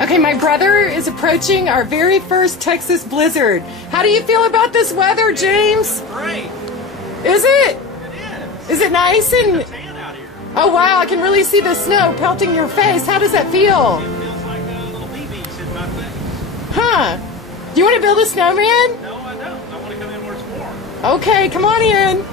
Okay, my brother is approaching our very first Texas blizzard. How do you feel about this weather, James? Great. Is it? It is. Is it nice and... It's tan out here. Oh wow, I can really see the snow pelting your face. How does that feel? It feels like little BBs in my face. Huh? Do you want to build a snowman? No, I don't. I want to come in where it's warm. Okay, come on in.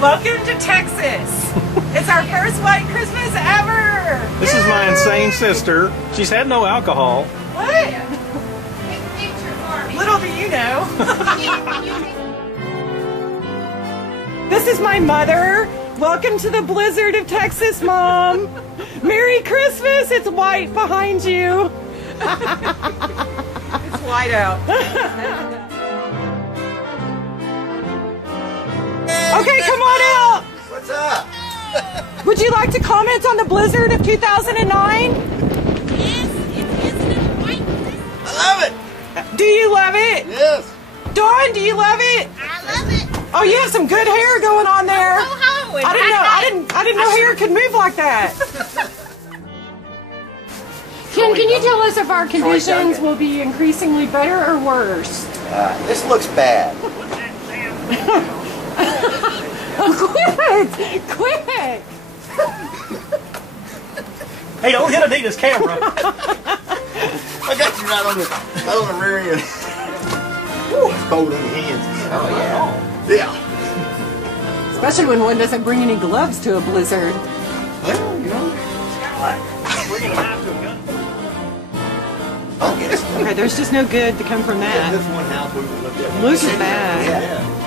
Welcome to Texas. It's our first white Christmas ever. This is my insane sister. She's had no alcohol. What? Little do you know. This is my mother. Welcome to the blizzard of Texas, Mom. Merry Christmas. It's white behind you. It's white out. Okay, come on out. What's up? Would you like to comment on the blizzard of 2009? I love it. Do you love it? Yes. Dawn, do you love it? I love it. Oh, you have some good hair going on there. Oh, ho, I didn't know hair could move like that. Ken, can you tell us if our conditions will be increasingly better or worse? This looks bad. Quit! Hey, don't hit Anita's camera. I got you right on the rear end. Woo, it's cold in your hands. Oh yeah. Yeah. Especially when one doesn't bring any gloves to a blizzard. Well, you know, We're going to have to go. I guess. Okay, there's just no good to come from that. This one house we looked at. Look at that. Yeah.